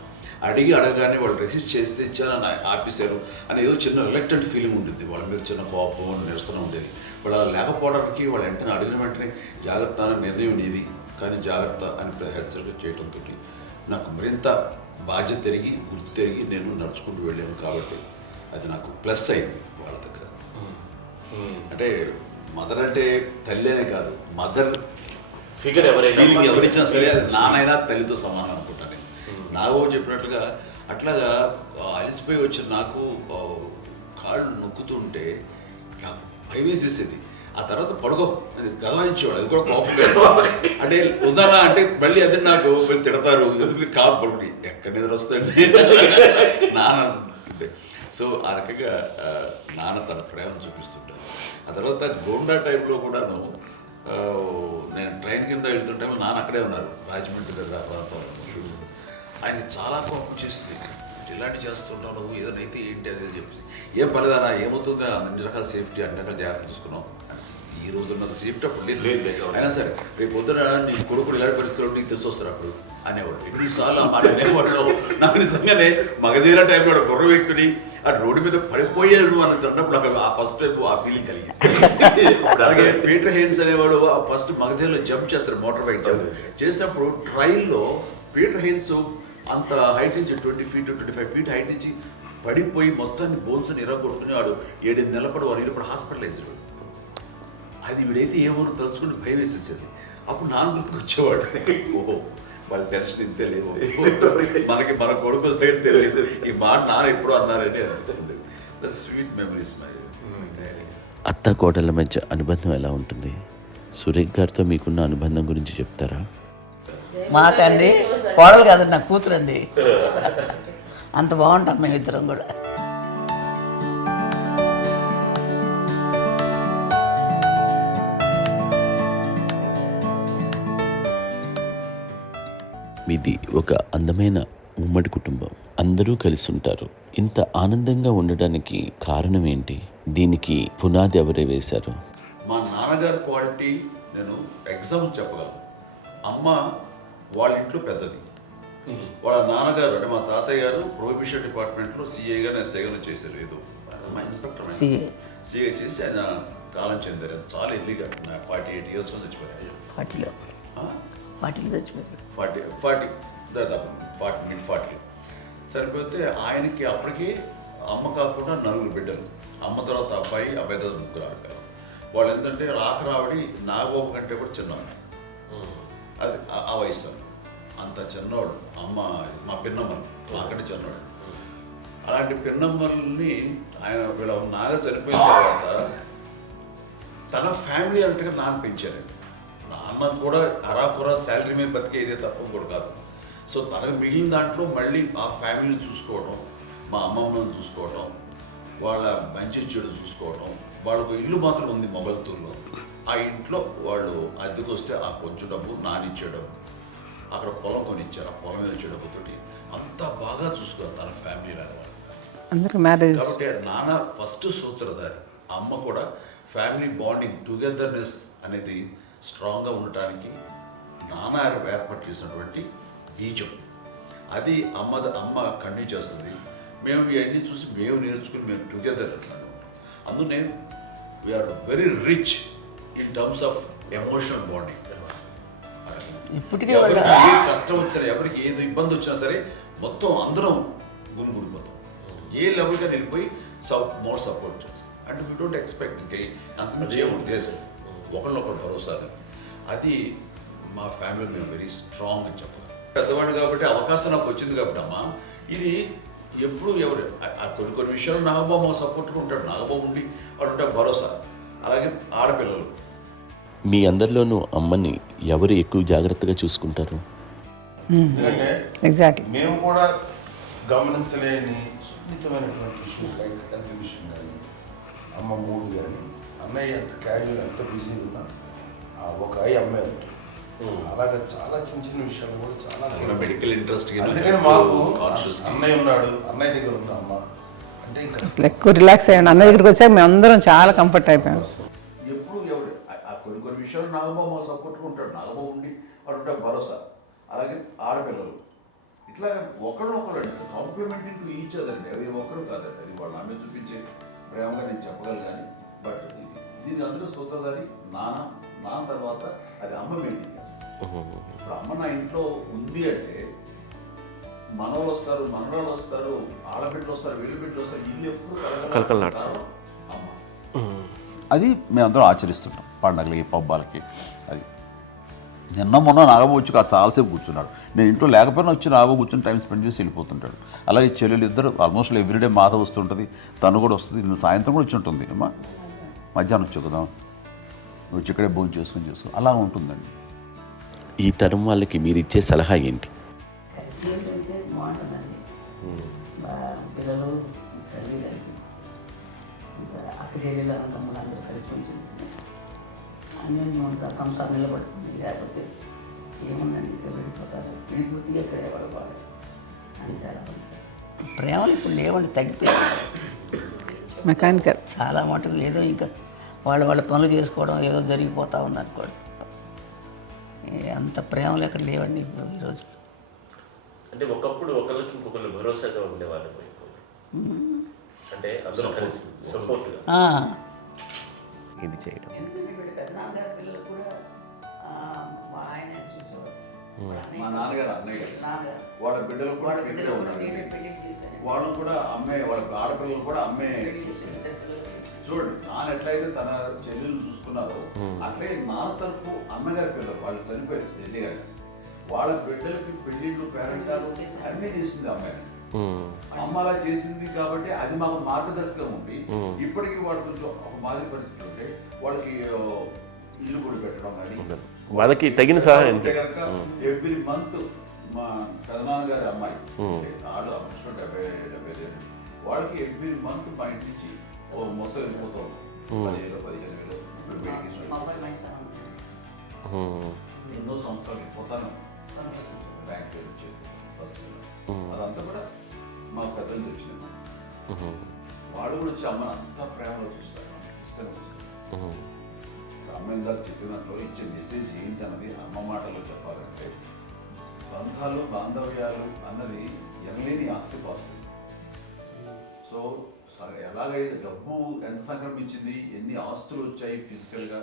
అడగగానే వాళ్ళు రెసిస్ట్ చేస్తే ఇచ్చానని ఆపేశారు అని ఏదో చిన్న రిలక్టెంట్ ఫీలింగ్ ఉంటుంది. వాళ్ళ మీద చిన్న కోపం నిరసన ఉండేది. వాళ్ళు అలా లేకపోవడానికి వాళ్ళు వెంటనే అడిగిన వెంటనే జాగ్రత్త అనే నిర్ణయం ఉండేది. కానీ జాగ్రత్త అని హెచ్చరిక చేయడంతో నాకు మరింత బాధ్యత తిరిగి గుర్తు తిరిగి నేను నడుచుకుంటూ వెళ్ళాను. కాబట్టి అది నాకు ప్లస్ అయింది వాళ్ళ దగ్గర. అంటే మదర్ అంటే తల్లి అనే కాదు, మదర్ ఫిగర్ ఎవరిచ్చినా సరే అది నానైనా తల్లితో సమానం అనుకుంటాను. నాకు చెప్పినట్లుగా అట్లాగా అలిసిపోయి వచ్చిన నాకు కాళ్ళు నొక్కుతుంటే నాకు భయం వేసేసేది. ఆ తర్వాత పడుకో అది గదవాయించేవాడు, అది కూడా కోపం. అంటే ఉదాహరణ అంటే మళ్ళీ అది నాకు తిడతారు, ఎందుకు కాదు పడుకుని ఎక్కడ నిద్ర వస్తాయండి నాన్న అంటే. సో ఆ రకంగా నాన్న తన ప్రేమ చూపిస్తుంటాను. ఆ తర్వాత గోండా టైప్లో కూడాను నేను ట్రైన్ కింద వెళ్తుంటే నాన్న అక్కడే ఉన్నారు, రాజమండ్రి దగ్గర ప్రాంతంలో. ఆయన చాలా కోపం చేస్తుంది, ఇలాంటివి చేస్తుంటావు నువ్వు, ఏదైనా అయితే ఏంటి అది చెప్పి. ఏం పర్లేదన్నా ఏమవుతుందో అన్ని రకాల సేఫ్టీ అన్ని రకాల జాగ్రత్త చూసుకున్నాం. ఈ రోజు ఉన్నది సేఫ్టీ అప్పుడు లేదు. అయినా సరే రేపు పొద్దున నీ కొడుకులు ఇలాంటి పరిస్థితుల్లో నీకు తెలిసి వస్తారు అప్పుడు అనేవాడు. ఎన్నిసార్లు అనేవాళ్ళు నాకు నిజంగానే మగధీర టైంలో గుర్ర వ్యక్తుని ఆ రోడ్డు మీద పడిపోయాడు అని అన్నప్పుడు నాకు ఆ ఫస్ట్ టైం ఆ ఫీలింగ్ కలిగింది. అలాగే పీటర్ హెయిన్స్ అనేవాడు ఫస్ట్ మగధీరలో జంప్ చేస్తారు, మోటార్ బైక్ జంప్ చేసినప్పుడు ట్రైల్లో పీటర్ హెయిన్స్ అంత హైట్ నుంచి 20 feet 25 feet హైట్ నుంచి పడిపోయి మొత్తాన్ని బోన్స్ని ఎరగొట్టుకుని వాడు 7 నెలలు వాడు ఇరప్పుడు హాస్పిటలైజ్డ్. అది వీడైతే ఏమో తలుచుకుని భయం వేసేసేది. అప్పుడు నాన్న గుర్తుకొచ్చేవాడు, ఓహో వాళ్ళ టెన్షన్ ఇంతే లేదు, మనకి మన కొడుకు వస్తే తెలియదు ఈ మాట నాన్న ఎప్పుడు అన్నారని అనిపిస్తుంది. Sweet memories my. అత్త కోడళ్ళ మధ్య అనుబంధం ఎలా ఉంటుంది? సురేఖ్ గారితో మీకున్న అనుబంధం గురించి చెప్తారా? మాకండి కోడలు కాదండి, నా కూతురండి. అంత బాగుంటాం మేమిద్దరం కూడా. మీది ఒక అందమైన ఉమ్మడి కుటుంబం, అందరూ కలిసి ఉంటారు. ఇంత ఆనందంగా ఉండడానికి కారణం ఏంటి? దీనికి పునాది ఎవరే వేశారు? మా నాన్నగారి క్వాలిటీ నేను ఎగ్జాంపుల్ చెప్పగలను. అమ్మ వాళ్ళ ఇంట్లో పెద్దది, వాళ్ళ నాన్నగారు అంటే మా తాతయ్య గారు ప్రొహిబిషన్ డిపార్ట్మెంట్లో సిఐగా ఎస్ఐగా చేశారు. ఏదో మా ఇన్స్పెక్టర్ సిఐ చేసి ఆయన కాలం చెందారు. చాలా ఎర్లీగా 48 years చచ్చిపోయారు. 40 చచ్చిపోయారు. 40 దాదాపు 40 సరిపోతే ఆయనకి అప్పటికి అమ్మ కాకుండా 4 బిడ్డలు. అమ్మ తర్వాత అబ్బాయి తర్వాత 3 ఆడపిల్లలు. వాళ్ళు ఏంటంటే రాకరావడి నాగోప కంటే కూడా చిన్నవాడు. అది ఆ వయసు అంత చిన్నవాడు. అమ్మ మా పిన్నమ్మలు నాకంటే చిన్నవాడు. అలాంటి పిన్నమ్మల్ని ఆయన వీళ్ళ నాగ చనిపోయిన తర్వాత తన ఫ్యామిలీ అంతగా నాన్న పెంచారు. నాన్న కూడా అరాపురా శాలరీ మీద బతికేదే తప్ప కూడా కాదు. సో తనకు మిగిలిన దాంట్లో మళ్ళీ ఆ ఫ్యామిలీని చూసుకోవడం, మా అమ్మమ్మని చూసుకోవడం, వాళ్ళ మంచి చెడు చూసుకోవడం. వాళ్ళకు ఇల్లు మాత్రం ఉంది మొగల్తూరులో. ఆ ఇంట్లో వాళ్ళు అద్దెకు వస్తే ఆ కొంచెం డబ్బు నానిచ్చే డబ్బు, అక్కడ పొలం కొనిచ్చారు, ఆ పొలం మీద వచ్చే డబ్బుతోటి అంతా బాగా చూసుకోవాలి తన ఫ్యామిలీ లాగా. అందరూ మ్యారేజ్ కాబట్టి నాన్న ఫస్ట్ సూత్రధారి, అమ్మ కూడా ఫ్యామిలీ బాండింగ్ టుగెదర్నెస్ అనేది స్ట్రాంగ్గా ఉండటానికి నాన్న ఏర్పాటు చేసినటువంటి బీజం. అది అమ్మ కంటిన్యూ చేస్తుంది. మేము ఇవన్నీ చూసి మేము నేర్చుకుని మేము టుగెదర్ ఉంటాం. అందునే we are very rich in terms of emotional bonding. ఇప్పటికే ఎవరికి ఏ కష్టం వచ్చినా, ఎవరికి ఏది ఇబ్బంది వచ్చినా సరే మొత్తం అందరం గురిపోతాం. ఏ లెవెల్గా వెళ్ళిపోయి మోర్ సపోర్ట్ చేస్తాం. అండ్ వీ డోంట్ ఎక్స్పెక్ట్ ఇంకా అంతకుమించి ఏముంటుంది. ఒకరినొకరు భరోసా. అది మా ఫ్యామిలీ మేము వెరీ స్ట్రాంగ్ అని చెప్పాలి. పెద్దవాడు కాబట్టి అవకాశం నాకు వచ్చింది కాబట్టి అమ్మ, ఇది ఎప్పుడు ఎవరు కొన్ని విషయాలు నాగబాబు సపోర్ట్గా ఉంటాడు. నాగబాబు ఉండి వాడు ఉంటాడు భరోసా. అలాగే ఆడపిల్లలు మీ అందరిలోనూ అమ్మని ఎవరు ఎక్కువ జాగ్రత్తగా చూసుకుంటారు? ఎందుకంటే ఎగ్జాక్ట్లీ మేము కూడా గమనించలేని సున్నితమైనటువంటి ఇష్యూస్ లైక్ హెల్త్ విషయం కానీ, అమ్మ మూడు కానీ, అన్నయ్య ఎంత క్యాజువల్ ఎంత బిజీ ఉన్నా ఒక అమ్మాయి ఉంటుంది. అలాగే చాలా చిన్న చిన్న విషయాలు కూడా చాలా మెడికల్ ఇంట్రెస్ట్. అందుకని మాకు అన్నయ్య ఉన్నాడు, అన్నయ్య దగ్గర ఉంది అమ్మ అంటే ఇంకా ఎక్కువ రిలాక్స్ అయ్యాను. అన్న దగ్గరికి వచ్చాక మేము అందరం చాలా కంఫర్ట్ అయిపోయాం. ఎప్పుడు ఎవరు కొన్ని విషయాలు నాగబాబు సపోర్ట్గా ఉంటాడు. నాగబాబు ఉండి వాడు ఉంటాడు భరోసా. అలాగే ఆడపిల్లలు ఇట్లా ఒకళ్ళొకరు కాంప్లిమెంటరీ టు ఈచ్ అదర్ అండి. అవి ఒక్కరు కాదండి, అది వాళ్ళ ఆమె చూపించే ప్రేమగా నేను చెప్పగలను. కానీ బట్ దీని అందులో సూత్రధారి నాన్న తర్వాత అది అమ్మ మెయింటైన్ చేస్తుంది. ఇప్పుడు అమ్మ నా ఇంట్లో ఉంది అంటే మనవాళ్ళు వస్తారు, మనవాళ్ళు వస్తారు, ఆడబిడ్డలు వస్తారు, వీళ్ళబిడ్డలు వస్తారు, ఇల్లు ఎప్పుడు కలకలాడతారు అమ్మ. అది మేమందరం ఆచరిస్తుంటాం పండగలకి, పబ్బాలకి. అది నిన్న మొన్న నాగబాబు వచ్చి చాలాసేపు కూర్చున్నాడు. నేను ఇంట్లో లేకపోయినా వచ్చి నాగబాబు కూర్చొని టైం స్పెండ్ చేసి వెళ్ళిపోతుంటాడు. అలాగే చెల్లెలు ఇద్దరు ఆల్మోస్ట్ ఎవ్రీడే మాత వస్తుంటుంది, తను కూడా వస్తుంది. నిన్న సాయంత్రం కూడా వచ్చి ఉంటుంది. అమ్మా మధ్యాహ్నం వచ్చి కదా వచ్చి ఇక్కడే భోజనం చేసుకో అలా ఉంటుందండి. ఈ తరం వాళ్ళకి మీరు ఇచ్చే సలహా ఏంటి? కలిసి ఉంటే బాగుంటుందండి. పిల్లలు తల్లి కలిసి అక్క చెల్లెలు తమ్ముడు అందరూ కలిసిమెలిసి ఉంటుంది. అన్యోన్యం ఉంటుంది, సంసారం నిలబడుతుంది. లేకపోతే ఏముందండి ఇక్కడ వెళ్ళిపోతారు, విడిపోతే ఎక్కడ పడవాలి అంతే. ప్రేమలు ఇప్పుడు లేవండి, తగ్గిపోయాయి. మెకానికల్ చాలా మటుకు ఏదో ఇంకా వాళ్ళ పనులు చేసుకోవడం ఏదో జరిగిపోతూ ఉంది అనుకోండి. అంత ప్రేమలు ఎక్కడ లేవండి ఇప్పుడు ఈరోజు. అంటే ఒకప్పుడు ఒకరికి ఇంకొకరు భరోసాగా ఉండేవాళ్ళు, అంటే అందరూ కలిసి సపోర్ట్గా ఇది చేయడం. ఎందుకంటే వీళ్ళ పెద్దనాన్నగారి పిల్లలు కూడా ఆయన చూసేవారు. మా నాన్నగారు అన్నయ్య గారు నాన్నగారు వాళ్ళ బిడ్డలు కూడా వాళ్ళ ఇక్కడే బిడ్డలు కూడా ఉన్నారు. నేనే పెళ్లి చేశాను. వాళ్ళని కూడా అమ్మాయి, వాళ్ళ ఆడపిల్లలు కూడా అమ్మాయి. పెళ్లి చేశాను ఇద్దరు పిల్లలు. చూడండి, నాన్న ఎట్లయితే తన చెల్లెలు చూసుకున్నారో అట్లే నాన్న తరపు అమ్మగారి పిల్లలు వాళ్ళు చనిపోయారు చెల్లి గారి, వాళ్ళ బిడ్డలకి పెళ్లిళ్ళు పేరెంటాలు అన్నీ చేసింది అమ్మాయి. అమ్మ అలా చేసింది కాబట్టి అది మాకు మార్గదర్శకం ఉంది. ఇప్పటికీ వాళ్ళు కొంచెం ఒక మాదిరి పరిస్థితి ఉంటే వాళ్ళకి ఇల్లు కూడా పెట్టడం కానీ వాళ్ళకి తగిన సహాయం అంటే కనుక ఎవ్రీ మంత్ మా పెదనాన్నగారి అమ్మాయి వాళ్ళు అప్పుడు 70 వాళ్ళకి ఎవ్రీ మంత్ మా ఇంటి నుంచి మొత్తం వెళ్ళిపోతాం 15,000 మా అబ్బాయి మంచితనం ఎన్నో సంవత్సరాలు వెళ్ళిపోతాను. బ్యాంక్ వచ్చేది ఫస్ట్ అదంతా కూడా మా పెద్దలు వచ్చింది. వాళ్ళు కూడా వచ్చి అమ్మని అంతా ప్రేమలో చూస్తారు, ఇష్టంగా చూస్తారు. అమ్మ ఇందాక చెప్పినట్లు ఇచ్చే మెసేజ్ ఏంటి అన్నది అమ్మ మాటలో చెప్పాలంటే, బంధాలు బాంధవ్యాలు అన్నది ఎనలేని ఆస్తిపాస్తులు. సో ఎలాగైతే డబ్బు ఎంత సంక్రమించింది, ఎన్ని ఆస్తులు వచ్చాయి ఫిజికల్గా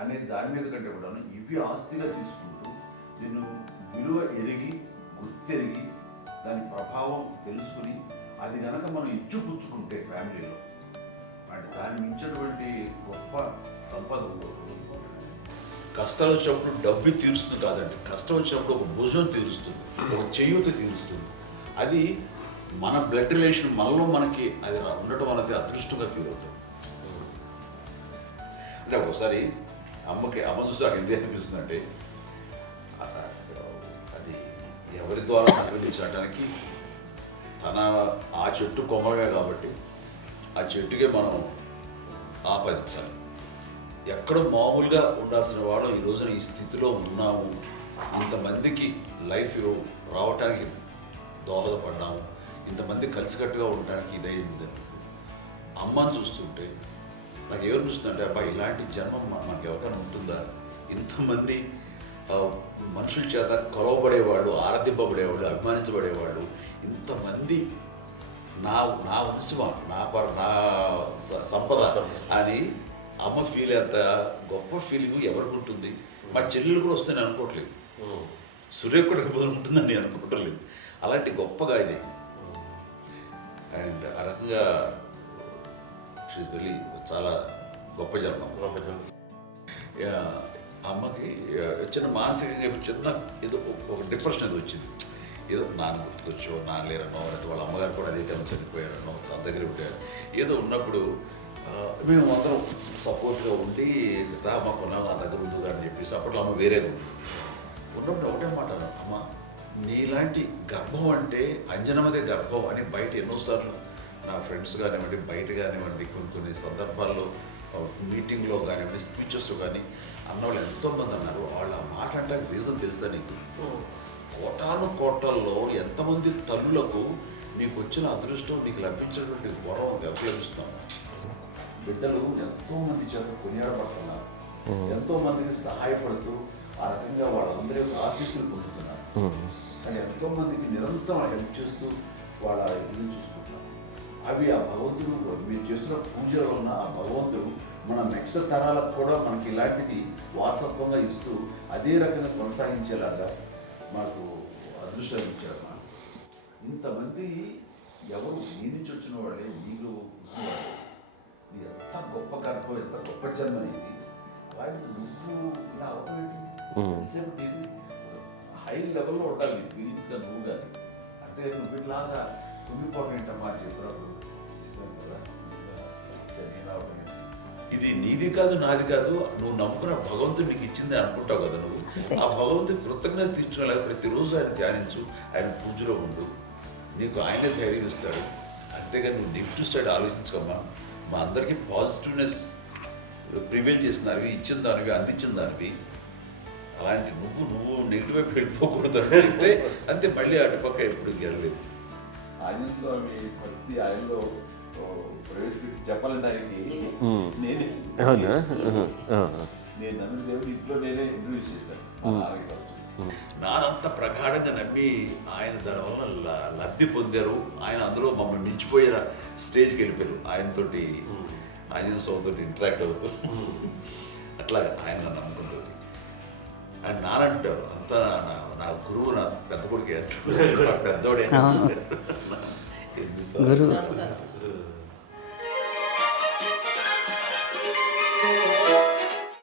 అనే దాని మీద కంటే కూడా ఇవి ఆస్తిగా తీసుకుంటూ దీన్ని విలువ ఎరిగి గుర్తెరిగి దాని ప్రభావం తెలుసుకుని అది కనుక మనం ఇచ్చిపుచ్చుకుంటే ఫ్యామిలీలో అంటే దాన్ని మించినటువంటి గొప్ప సంపద ఉండదు. కష్టాలు వచ్చినప్పుడు డబ్బు తీరుస్తుంది కాదండి, కష్టం వచ్చినప్పుడు ఒక భుజం తీరుస్తుంది, ఒక చేయూత తీరుస్తుంది. అది మన బ్లడ్ రిలేషన్ మనలో మనకి అది ఉండటం అనేది అదృష్టంగా ఫీల్ అవుతాం. అంటే ఒకసారి అమ్మ చూసి నాకు ఎందుకు అనిపిస్తుంది అంటే, అది ఎవరి ద్వారా సంక్రమించడానికి తన ఆ చెట్టు కొమ్మలమే కాబట్టి ఆ చెట్టుకే మనం ఆపాదించాలి. ఎక్కడో మామూలుగా ఉండాల్సిన వాళ్ళు ఈ రోజున ఈ స్థితిలో ఉన్నాము, ఇంతమందికి లైఫ్ రావటానికి దోహదపడ్డాము, ఇంతమంది కలిసికట్టుగా ఉండటానికి ఇదైంది. అమ్మని చూస్తుంటే నాకు ఎవరు చూస్తుందంటే అబ్బా ఇలాంటి జన్మం మనకి ఎవరికైనా ఉంటుందా, ఇంతమంది మనుషుల చేత కొలవబడేవాళ్ళు, ఆరాధింపబడేవాళ్ళు, అభిమానించబడేవాళ్ళు, ఇంతమంది నా నా వంశమా, నా సంపద అని అమ్మ ఫీల్ అంత గొప్ప ఫీలింగ్ ఎవరికి ఉంటుంది. మా చెల్లెలు కూడా వస్తే నేను అనుకోవట్లేదు, సూర్య కూడా ఉంటుందని నేను అనుకోవట్లేదు. అలాంటి గొప్పగా ఇది. అండ్ ఆ రకంగా షీఈ్ వెరీ చాలా గొప్ప జన్మ. అమ్మకి చిన్న మానసికంగా చిన్న ఏదో ఒక డిప్రెషన్ అది వచ్చింది. ఏదో నాన్న గుర్తుకొచ్చో, నాన్న లేరనో, లేకపోతే వాళ్ళ అమ్మగారు కూడా అదే టైం చనిపోయారనో, తన దగ్గర ఉంటారు ఏదో ఉన్నప్పుడు మేము అందరం సపోర్ట్గా ఉండి మా కొన్నా నా దగ్గర ఉందిగా అని చెప్పేసి అప్పట్లో అమ్మ వేరేగా ఉంది. ఉన్నప్పుడు ఒకటే మాట అన్నాను, అమ్మ నీలాంటి గర్భం అంటే అంజనమదే గర్భం అని బయట ఎన్నోసార్లు నా ఫ్రెండ్స్ కానివ్వండి, బయట కానివ్వండి, కొన్ని సందర్భాల్లో మీటింగ్లో కానివ్వండి, స్పీచెస్లో కానీ అన్నవాళ్ళు ఎంతోమంది అన్నారు. వాళ్ళు ఆ మాట అంటే రీజన్ తెలుసా నీకు? కోటాను కోటల్లో ఎంతమంది తల్లులకు నీకు వచ్చిన అదృష్టం, నీకు లభించినటువంటి గౌరవం ఎవరు లభిస్తున్నాం. బిడ్డలు ఎంతోమంది చేత కొనియాడబడుతున్నారు, ఎంతోమందికి సహాయపడుతూ ఆ రకంగా వాళ్ళందరి యొక్క ఆశీస్సులు పొందుతున్నారు. కానీ ఎంతోమందికి నిరంతరం హెల్ప్ చేస్తూ వాళ్ళ ఇది చూసుకుంటున్నారు. అవి ఆ భగవంతుడు మీరు చేస్తున్న పూజలో ఉన్న ఆ భగవంతుడు మన నెక్స్ట్ తరాలకు కూడా మనకి ఇలాంటిది వారసత్వంగా ఇస్తూ అదే రకంగా కొనసాగించేలాగా మాకు అదృష్టాన్ని ఇచ్చారు. ఇంతమంది ఎవరు నీ నుంచి వచ్చిన వాళ్ళే, నీకు ఇది ఎంత గొప్ప గర్భం, ఎంత గొప్ప జన్మ నీది. అలాంటిది నువ్వు ఇలా అవటమేంటి? ఇది హై లెవెల్లో ఉండాలి నీ ఫీలింగ్స్గా నువ్వు కానీ. అంతే నువ్వు ఇలాగా కుంగిపోవడం ఏంటమ్మా చెప్పినప్పుడు ఇది నీది కాదు, నాది కాదు, నువ్వు నమ్ముకున్న భగవంతుడు నీకు ఇచ్చింది అనుకుంటావు కదా. నువ్వు ఆ భగవంతుడి కృతజ్ఞత తీర్చుకోలేక ప్రతిరోజు ఆయన ధ్యానించు, ఆయన పూజలో ఉండు, నీకు ఆయనే ధైర్యం ఇస్తాడు. అంతేగాని నువ్వు నెగిటివ్ సైడ్ ఆలోచించుకోమ్మా. మా అందరికీ పాజిటివ్నెస్ ప్రివైల్ చేసిన దానివి, ఇచ్చిన దానివి, అందించిన దానివి. అలాంటి నువ్వు నెగిటివ్ వైపు వెళ్ళిపోకూడదు అంటే అంతే. మళ్ళీ అటుపక్క ఎప్పుడు గెలలేదు. ఆంజనేయ స్వామి భక్తి ఆయనలో ప్రవేశపెట్టి చెప్పాలడానికి నేనే నేను నన్ను దేవుడు ఇంట్లో నేనే ఇంట్రడ్యూస్ చేశాను. నానంత ప్రగాఢంగా నమ్మి ఆయన దానివల్ల లబ్ధి పొందారు. ఆయన అందులో మమ్మల్ని మించిపోయే స్టేజ్కి వెళ్ళిపోయారు. ఆయనతోటి ఆంజనేయ స్వామితో ఇంటరాక్ట్ అవుతూ అట్లా ఆయన నన్ను నమ్ముకుంటుంది. ఆయన నానంటారు అంతా నా గురువు, నా పెద్ద కొడుకు పెద్దోడే.